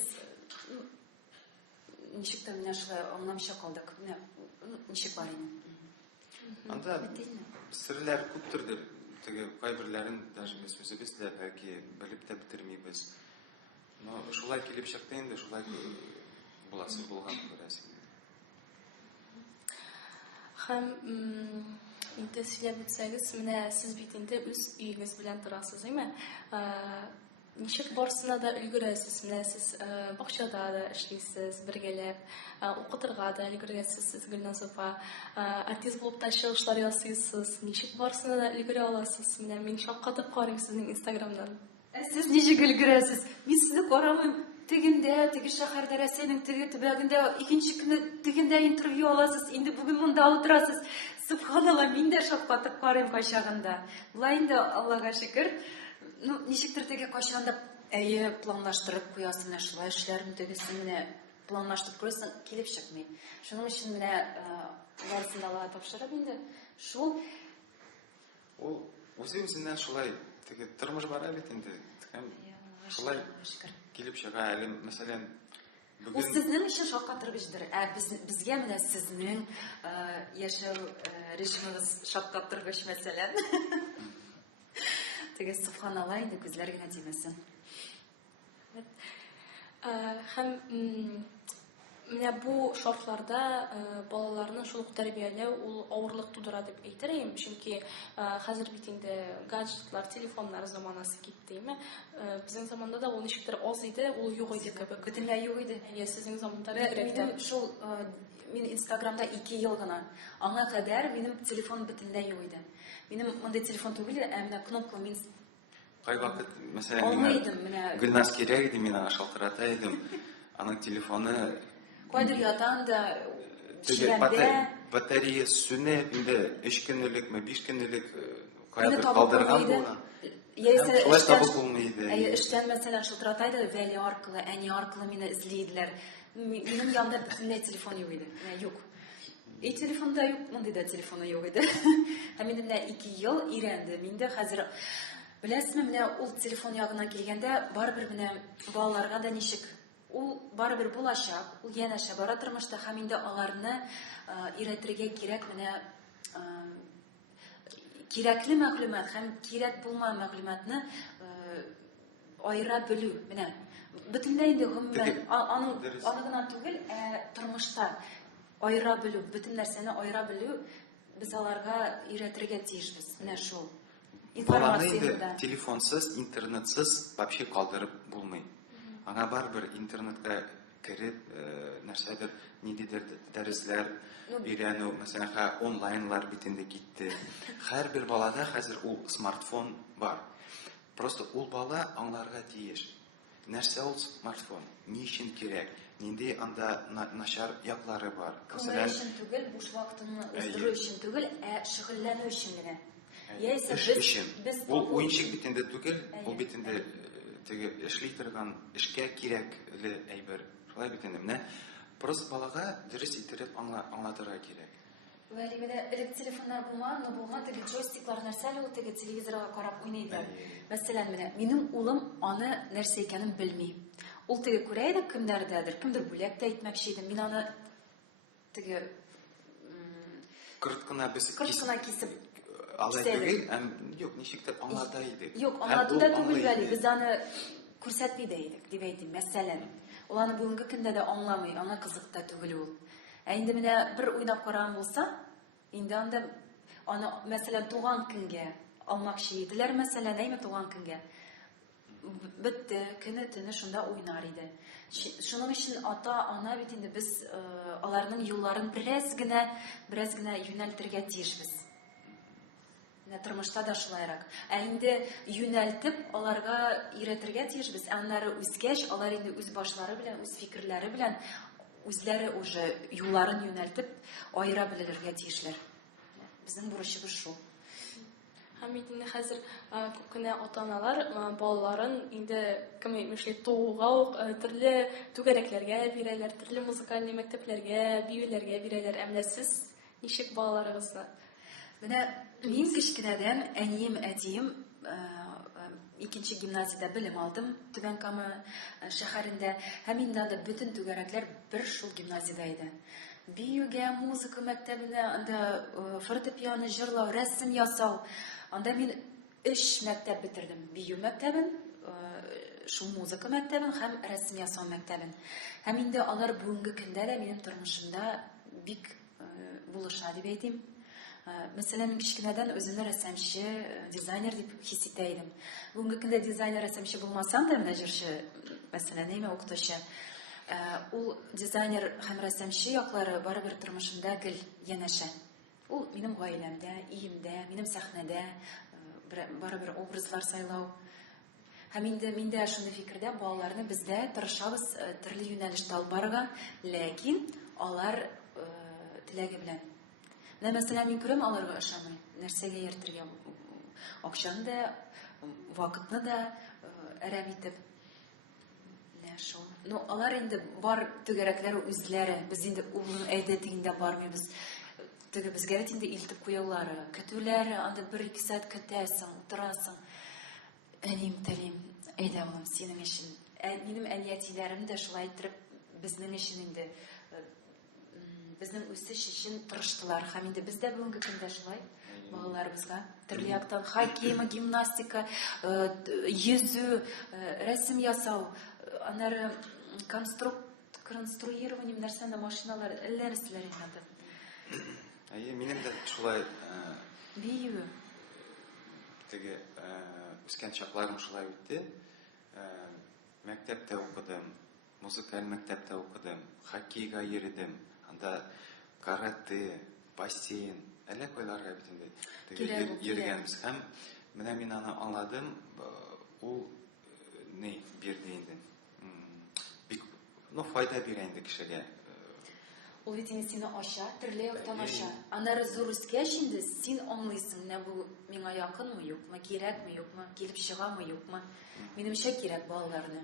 ничек тә менә шулай аңламыйча калдык. Менә ничек бар инде. Анда серләр күптер. Теге кайберләрен даже без үзебез дә бәлки белеп тә битермибез. Но шулай килеп чыкты инде, шулай буласы булган күрәсең. Һәм инде сөйләп үтсәгез, менә сез бит инде үз өегез белән торасыз, әйме? Ничек барсына да өлгерәсез? Менә сез бакчада да эшлисез, бергәләп, укытырга да өлгерәсез, сез Гөлназова, артист булып та чыгышлар ясыйсыз. Ничек барсына да өлгерә аласыз? Менә мин шаккатып карыйм сезнең Инстаграмдан. Сез ничек өлгерәсез? Мин сезне карамыйм. Тегендә, теге шәһәр дәрәсенең теге төбәгендә икенче көнне тегендә интервью аласыз. Инде бүген монда утырасыз. Субханалла, мин дә шаккатып карыйм кайчагында. Булай инде, Аллага шөкер. Ну, ничектер теге кайчагында әйе планлаштырып куясың, менә шулай эшләрмен тегесен менә планлаштырып куясың, килеп чыкмый. Шуның өчен менә барысын да Аллага тапшырып инде. Шул Ул үзеннән шулай теге тормыш бара бит инде. Шулай килеп чыга әле, мәсәлән, ул бүген сезнең өчен шаккатыргычдыр. Безгә менә сезнең яшәү режимыгыз шаккатыргыч мәсәлән. Теге субханалла инде күзләр генә тимәсен. Һәм менә бу шартларда балаларны шул ук тәрбияләү ул авырлык тудыра дип әйтәм, чөнки хәзер бит инде гаджетлар, телефоннар заманасы киттеме. Безнең заманда да ул ничектер аз иде, ул юк иде кебек. Бөтенләй юк иде. Сезнең заманда Минем шул мин Инстаграмда 2 ел гына. Аңа кадәр минем телефон бөтенләй юк иде. Минем мондай телефон түгел, менә кнопка мин кай вакыт, мәсәлән, алмыйдым менә. Гөлназ кирәк иде, мин аңа шалтырата идем. Аның телефоны Кайдыр ятан да теге чирәмдә. батарея сүнеп, инде 3 көнлек, 5 көнлек Мине кайдыр табып калдырган булмый иде. булган. Яисә Шулай табып булмый иде. эштән мәсәлән шылтырата иде, Вәли аркылы, әни аркылы мине эзлиләр. Минем янымда бөтенләй телефон юк иде. Юк. И телефонда юк, монда да телефоны юк иде. Һәм минем 2 ел өйрәнде. Миндә хәзер беләсезме, менә ул телефон ягына килгәндә, барыбер менә балаларга да ничек ул барыбер булачак, ул янәшә бара тормышта, һәм инде аларны өйрәтергә кирәк менә кирәкле мәгълүмат һәм кирәк булмаган мәгълүматны айыра белү. Менә бөтенләй инде гомумән аның гына түгел, тормышта айыра белү, бөтен нәрсәне айыра белү без аларга өйрәтергә тиешбез. Менә шул. Баланы инде телефонсыз, интернетсыз вообще калдырып булмый. Аңа барбер интернетка кереп, нәрсәдер, ниндидер дәресләр өйрәнү, мәсәлән, онлайнлар бит инде китте. Һәрбер балада хәзер ул смартфон бар. Просто ул бала аңларга тиеш. Нәрсә ул смартфон? Ни өчен кирәк? Нинди анда начар яклары бар? Мәсәлән, өчен түгел, буш вакытны уздыру өчен түгел, шөгыльләнү өчен генә. Яисә без ул уенчык бит инде түгел, ул бит инде теге эшли торган, эшкә кирәкле әйбер. Шулай бит инде. Менә просто балага дөрес иттереп аңлатырга кирәк. Вәли менә элек телефоннар булмаган, но булган теге джойстиклар нәрсәле ул теге телевизорга карап уйнайды. Мәсәлән, менә минем улым аны нәрсә икәнен белми. Ул теге күрә иде кемнәрдәдер, кемдер бүләк тә итмәкче иде. Мин аны теге кырткына бесеп кисеп алай түгел, юк, ничектер аңлата иде. Юк, аңлатуда түгел Вәли, без аны күрсәтми дә идек, дип әйтим. Мәсәлән, ул аны бүгенге көндә дә аңламый, аңа кызык та түгел ул. Инде менә бер уйнап караган булса, инде анда аны мәсәлән туган көнгә алмакчы иделәр, мәсәлән, әйме туган көнгә. Бетте, көне төне шунда уйнар иде. Шуның өчен ата-ана бит инде без аларның юлларын бераз генә юнәлтергә тиешбез. Менә тормышта да шулайрак. Инде юнәлтеп аларга өйрәтергә тиешбез. Аннары үзгәч, алар инде үз башлары белән, үз фикерләре белән үзләре уже юлларын юнәлтеп айыра белергә тиешләр. Безнең бурычыбыз шул. Һәм инде хәзер күп кенә ата-аналар балаларын инде кем әйтмешли тууга ук төрле түгәрәкләргә бирәләр, төрле музыкаль мәктәпләргә, биюләргә бирәләр. Әмма сез ничек балаларыгызны? Менә мин кечкенәдән әнием, әтием икенче гимназиядә белем алдым, Түбән Кама шәһәрендә. Һәм инде анда бөтен түгәрәкләр бер шул гимназиядә иде. Биюгә, музыка мәктәбенә, анда фортепиано җырлау, рәсем ясау. Анда мин 3 мәктәп битердем. Бию мәктәбен, шул музыка мәктәбен һәм рәсем ясау мәктәбен. Һәм инде алар бүгенге көндә дә минем тормышымда бик булыша дип әйтим. Мәсәлән, мин кичкенәдән үземне рәссамчы, дизайнер дип хис итә идем. Бүгенге көндә дизайнер, рәссамчы булмасам да, менә җырчы, мәсәлән, әйме укытучы, ул дизайнер һәм рәссамчы яклары барыбер тормышымда гел янәшә. Ул минем гаиләмдә, өемдә, минем сәхнәдә барыбер образлар сайлау. Һәм инде миндә шундый фикердә, балаларны бездә тырышабыз төрле юнәлештә алып барырга, ләкин алар теләге белән. Менә мәсәлән, мин күрәм, аларга ышанмый. Нәрсәгә йөртергә? Акчаны да, вакытны да әрәм итеп. Ну, алар инде бар түгәрәкләре үзләре. Без инде улның әйдәтегендә бармыйбыз. Теге безгә инде илтеп куяулары, көтүләре, анда 1-2 сәгать көтәсең, утырасың. Әним, тәлим, әйдә улым, синең өчен. Минем әниятиләрем дә шулай итеп безнең өчен инде безнең үсеш өчен тырыштылар. Һәм инде бездә бүгенге көндә шулай балаларыбызга төрле яктан хоккей, гимнастика, йөзү, рәсем ясау, аннары конструирование нәрсәдә машиналар, әллә нәрсәләр инде. Минем дә шулай Бию. теге үскән чакларым шулай үтте. Мәктәптә укыдым, музыкаль мәктәптә укыдым, хоккейга йөридем. Анда карате, бассейн, әллә кайларга бит инде йөргәнбез. Һәм менә мин аны аңладым, ул ни бирде инде. Бик, файда бирә инде кешегә. Ул бит инде сине ача, төрле яктан ача. Аннары зур үскәч инде син аңлыйсың, менә бу миңа якынмы, юкмы, кирәкме, юкмы, килеп чыгамы, юкмы. Минемчә кирәк балаларны.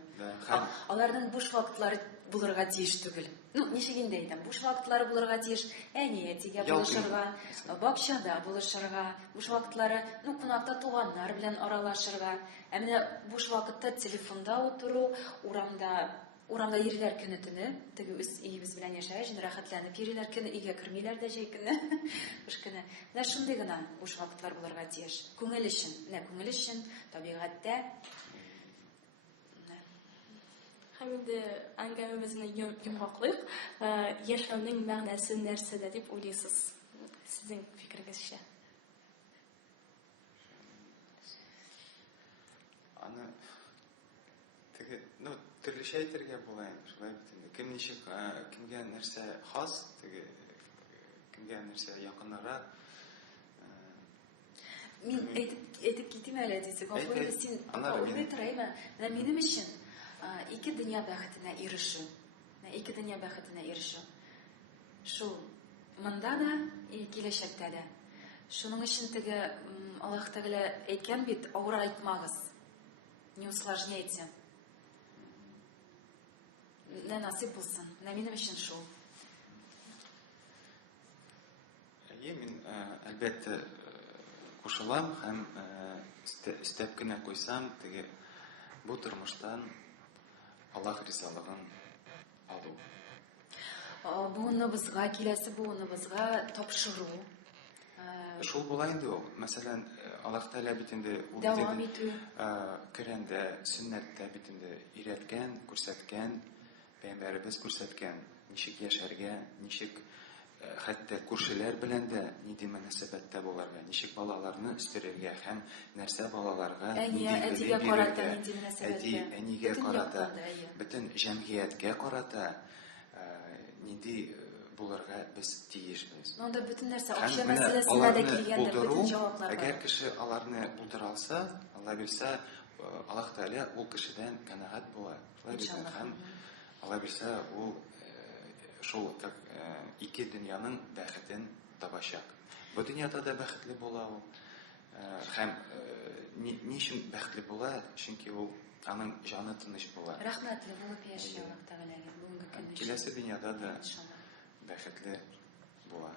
Аларның буш вакытлары булырга тиеш түгел. Ну, ничек инде әйтәм, буш вакытлары булырга тиеш, әниятигә булышырга, бакчада булышырга, буш вакытлары, кунакта туганнар белән аралашырга. Ә менә буш вакытта телефонда утыру, урамда йөриләр көне төне, теге үз өебез белән яшәгәч, рәхәтләнеп йөриләр көне, өйгә кермиләр дә җәй көне, буш көне. Менә шундый гына буш вакытлар булырга тиеш. Күңел өчен, күңел өчен, табигатьтә. Һәм инде әңгәмәбезне йомгаклыйк. Яшәүнең мәгънәсе нәрсәдә дип уйлыйсыз? Сезнең фикерегезчә. Аны теге, төрлечә әйтергә була инде, шулай бит инде. Кем ничек, кемгә нәрсә хас, теге кемгә нәрсә якыннарак. Мин әйтеп китим әле дисек, гафу син уйлый торайма. Менә минем өчен ике дөнья бәхетенә ирешү. Ике дөнья бәхетенә ирешү. Шул монда да, киләчәктә дә. Шуның өчен теге Аллаһ Тәгалә әйткән бит, авыр айтмагыз. Не усложняйте. Насип булсын. Минем өчен шул. Мин әлбәттә кушылам һәм өстәп кенә куйсам, теге бу тормыштан Аллаһ ризалыгын алу. Буыныбызга, киләсе буыныбызга тапшыру. Шул була инде ул. Мәсәлән, Аллаһ Тәгалә бит инде дәвам итү. Коръәндә, сөннәттә бит инде өйрәткән, күрсәткән, пәйгамбәребез күрсәткән, ничек яшәргә, ничек хәтта күршеләр белән дә нинди мөнәсәбәттә буларга, ничек балаларны үстерергә һәм нәрсә балаларга әтигә карата нинди мөнәсәбәттә, әнигә карата, бөтен җәмгыятькә карата нинди булырга без тиешбез. Монда бөтен нәрсә акча мәсьәләсенә дә килгәндә бөтен җаваплар бар. Әгәр кеше аларны булдыра алса, Алла бирсә, Аллаһ Тәгалә ул кешедән канәгать була. Һәм Алла бирсә, ул шул ике дөньяның бәхетен табачак. Бу дөньяда да бәхетле була ул. Һәм ни өчен бәхетле була? Чөнки ул аның җаны тыныч була. Рәхмәтле булып яши Аллаһ Тәгаләгә бүгенге көндә. Киләсе дөньяда да бәхетле була.